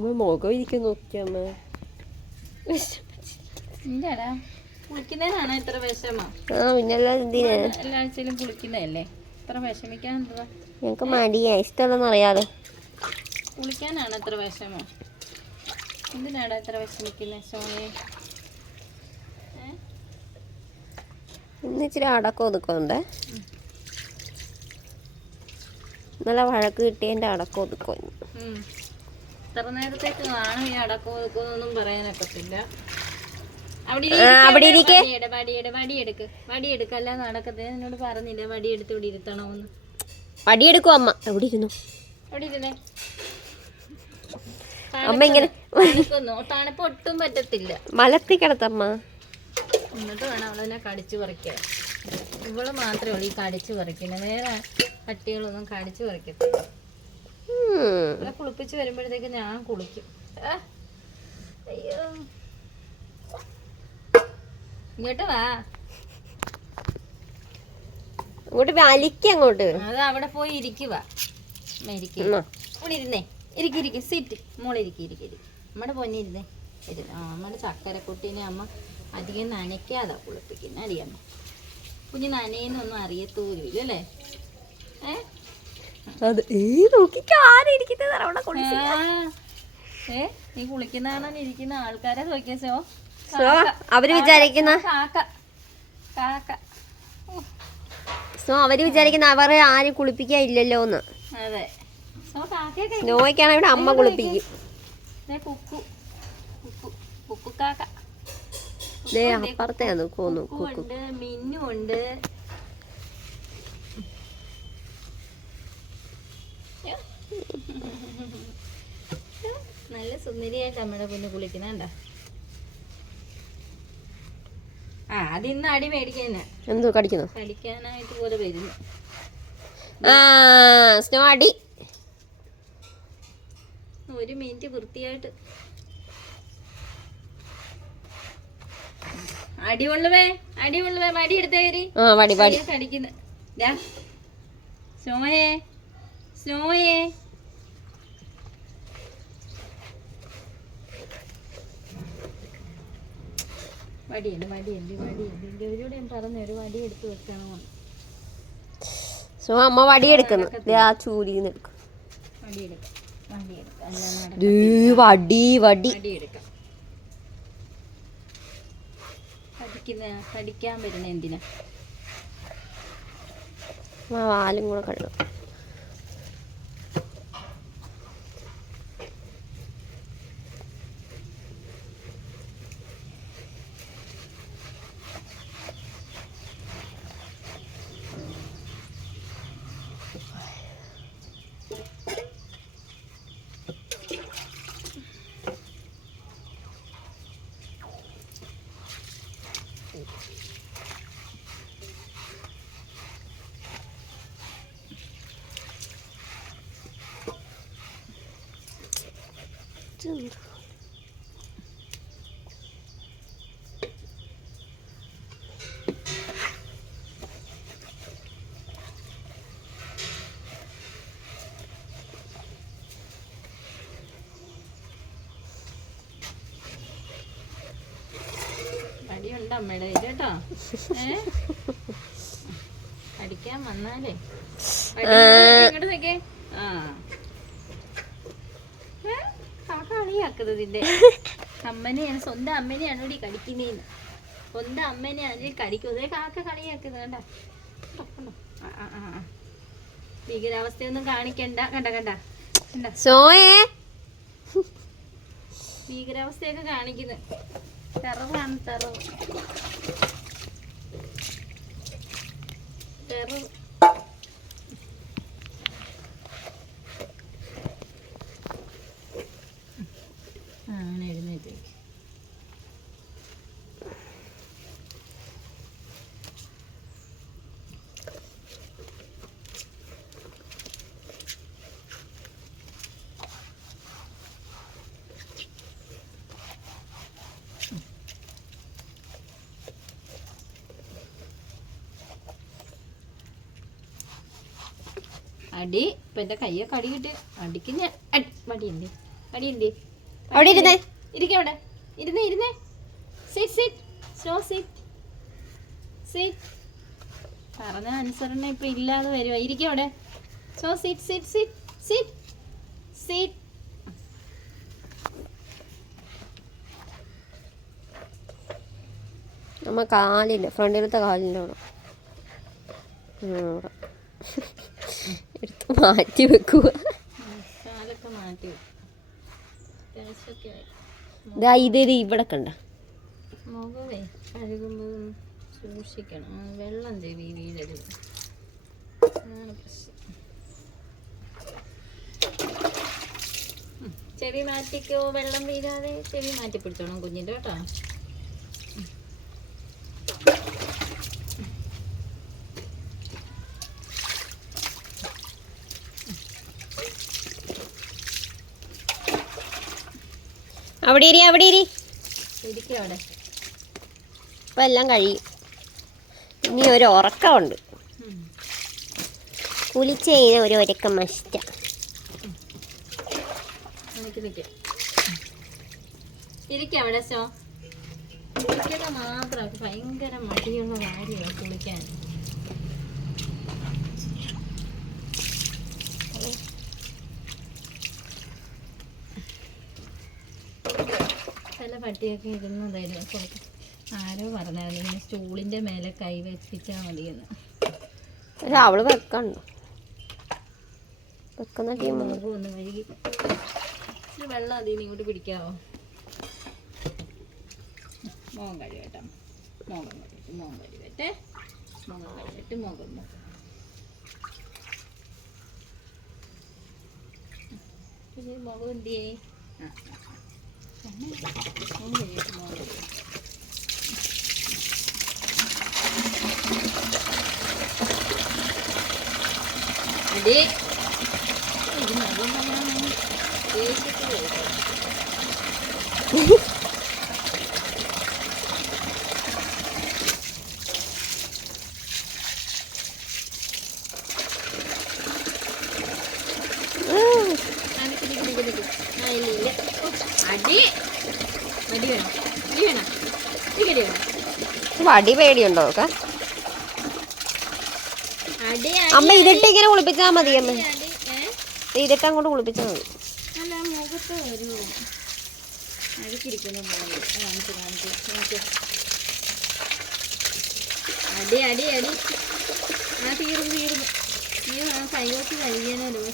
മുഖം ഇരിക്കും നോക്കിയമ്മ. കുളിക്കുന്നതിനാണോ ഇത്ര വിഷമം? എല്ലാ ആഴ്ചയിലും കുളിക്കുന്നതല്ലേ, ഇത്ര വിഷമിക്കാൻ എന്താ? ഞങ്ങക്ക് മടിയാ, ഇഷ്ടമല്ലെന്ന് അറിയാലോ. കുളിക്കാനാണ് ഇത്ര വിഷമം? എന്തിനാടാ ഇത്ര വിഷമിക്കുന്നത് സോയെ? ഇന്ന് ഇച്ചിരി അടക്കം ഒതുക്കുന്നുണ്ട്. നല്ല വഴക്ക് കിട്ടിയതിൻ്റെ അടക്കം ഒതുക്കും. ഇത്ര നേരത്തേക്ക് കാണും ഈ അടക്കം ഒതുക്കൊന്നും പറയാനൊക്കത്തില്ല. വടിയെടുക്ക് അല്ലാതെ നടക്കത്തെ. എന്നോട് പറഞ്ഞില്ല വടിയെടുത്ത് ഇവിടെ ഇരുത്തണമെന്ന്. വടിയെടുക്കും അമ്മ. എവിടെ ഇരുന്നു? അവിടെ ഇരുന്നേ. അമ്മ ഇങ്ങനെ തണുപ്പ് ഒട്ടും പറ്റത്തില്ല. മലത്തി കിടത്തമ്മ. എന്നിട്ട് വേണം അവളെന്നെ കടിച്ചു പറിക്കാൻ. ഇവള് മാത്രമേ ഉള്ളൂ ഈ കടിച്ചു പറിക്കുന്നത്, വേറെ പട്ടികളൊന്നും കടിച്ചു പറിക്കത്തില്ല. ഇവിടെ കുളിപ്പിച്ച് വരുമ്പോഴത്തേക്ക് ഞാൻ കുളിക്കും. അയ്യോ, ഇങ്ങോട്ട് വാ. അങ്ങോട്ട് വലിക്ക. അങ്ങോട്ട് അത് അവിടെ പോയി ഇരിക്കുക. ഇവിടെ ഇരുന്നേ. ഇരിക്കിരിക്ക സീറ്റ് മോളിരിക്കും. നമ്മുടെ പൊന്നിരുന്നേ. നമ്മുടെ ചക്കരക്കുട്ടീനെ അമ്മ അധികം നനയ്ക്കാതാ കുളിപ്പിക്കുന്നത്, അറിയാമോ? കുഞ്ഞ് നനയെന്നൊന്നും അറിയത്തൂരില്ല അല്ലേ? നീ കുളിക്കുന്നതാണോ ഇരിക്കുന്ന ആൾക്കാരെ ചോദിക്കോ? അവര് വിചാരിക്കുന്ന അവര് വിചാരിക്കുന്ന അവർ ആരും കുളിപ്പിക്കാനില്ലല്ലോന്ന്. അതെ, സ്നോയ്ക്കാണ് ഇവിടെ അമ്മ കുളിപ്പിക്കും. അപ്പുറത്തെയാണ് മിന്നുണ്ട്. നല്ല സുന്ദരിയായിട്ട് അമ്മയുടെ കുഞ്ഞ് കുളിക്കുന്നുണ്ട. അതിന്ന് അടി മേടിക്കുന്ന എന്തോ കടിക്കുന്നു, കടിക്കാനായിട്ട് പോലെ വരുന്നു. സ്നോ അടി. ഒരു മിനിറ്റ് വൃത്തിയായിട്ട് അടികൊള്ളുവേ. വടി എടുത്തേരി കടിക്കുന്ന. സ്നോയേ വടിയുണ്ട്. ഗൗരിയോട് ഞാൻ പറഞ്ഞു ഒരു വടി എടുത്ത് വെക്കണോ. അമ്മ വടി എടുക്കുന്നു. കടിക്കാൻ വരുന്ന എന്തിനാ? വാലും കൂടെ കഴുകും. വടിയുണ്ട് അമ്മയുടെ കേട്ടോ. കടിക്കാൻ വന്നാലേ ഇങ്ങോട്ട് നോക്കേ. കളിയാക്കുന്നതിന്റെ അമ്മനെയാണ്, സ്വന്തം അമ്മനെയാണ് ഇവിടെ കടിക്കുന്നേന്ന്. സ്വന്തം അമ്മനെ അതിൽ കടിക്കുന്നത് കാക്ക കളിയാക്കുന്നുണ്ട. ഭീകരാവസ്ഥയൊന്നും കാണിക്കണ്ട. കണ്ട ഭീകരാവസ്ഥയൊക്കെ കാണിക്കുന്നത്. ടെററാണ് ടെറർ. അങ്ങനെ എഴുന്നേറ്റ് അടി. ഇപ്പം എൻ്റെ കയ്യൊക്കെ അടി കിട്ടി. അടിക്കുന്ന വടിയുണ്ട്. അടി എന്തി അവിടെ ഇരുന്നേ. ഇരിക്കെ അവിടെ ഇരുന്നേ sit sit slow sit sit പറഞ്ഞ അനുസരണ ഇപ്പൊ ഇല്ലാതെ വരുവാ. ഇരിക്കെ അവിടെ so sit sit sit sit sit. നമ്മ കാലില്ല, ഫ്രണ്ടിലത്തെ കാലിൻ്റെ അവിടെ എടുത്ത് മാറ്റി വെക്കുക. കാലൊക്കെ മാറ്റി ഇതാ ഇത് ഇവിടെ കണ്ട മുഖമേ കഴുകുമ്പോൾ സൂക്ഷിക്കണം. വെള്ളം ചെവി വീഴരുത്. അതാണ് പ്രശ്നം. ചെവി മാറ്റിക്കോ, വെള്ളം വീഴാതെ ചെവി മാറ്റി പിടിച്ചോണം കുഞ്ഞിൻ്റെ കേട്ടോ. അവിടെ ഇരി, അവിടെ ഇരി. ഇരിക്കും അവിടെ. ഇപ്പം എല്ലാം കഴിയും. ഇനി ഒരു ഉറക്കമുണ്ട്. കുളിച്ച് കഴിഞ്ഞാൽ ഒരു ഉറക്കം മസ്റ്റാ. ഇരിക്കും അവിടെ. സോ കുളിക്കുക മാത്രം ഭയങ്കര മടിയുള്ള കാര്യമാണ് കുളിക്കാൻ. ചില പട്ടിയൊക്കെ ഇരുന്നതായിരുന്നു. ആരോ പറഞ്ഞായിരുന്നു ഇങ്ങനെ സ്റ്റൂളിൻ്റെ മേലെ കൈ വെപ്പിച്ചാൽ മതിയെന്ന്. പക്ഷെ അവള് വെക്കണ്ട, വെക്കുന്ന ടീം മുഖം ഒന്ന് കഴുകി വെള്ളം അതിന് ഇങ്ങോട്ട് പിടിക്കാവോ. മുഖം കഴുകട്ടെ, മുഖം കഴുകട്ടെ, മുഖം കഴുകട്ടെ, മുഖം കഴുകട്ടെ, മുഖം പിന്നെ മുഖം എന്തിയേ. അതെ ഇത് മുഖം പറയാൻ തേച്ചിട്ട് അടി മടി വേണം, അടി വേണം, അടി വേണം. വടി പേടിയുണ്ടോ ഒക്കെ? അടി അമ്മ ഇതിട്ട് ഇങ്ങനെ കുളിപ്പിച്ചാൽ മതി. അമ്മ അടി ഇതിട്ട് അങ്ങോട്ട് കുളിപ്പിച്ചാൽ മതി. അല്ല മുഖത്ത് ഒരു അടിച്ചിരിക്കുന്ന കാണിച്ച് അടി അടി അടി. ആ തീർന്നു തീർന്നു. ഈ കൈകൊട്ടി കഴിയാനല്ലോ. പക്ഷെ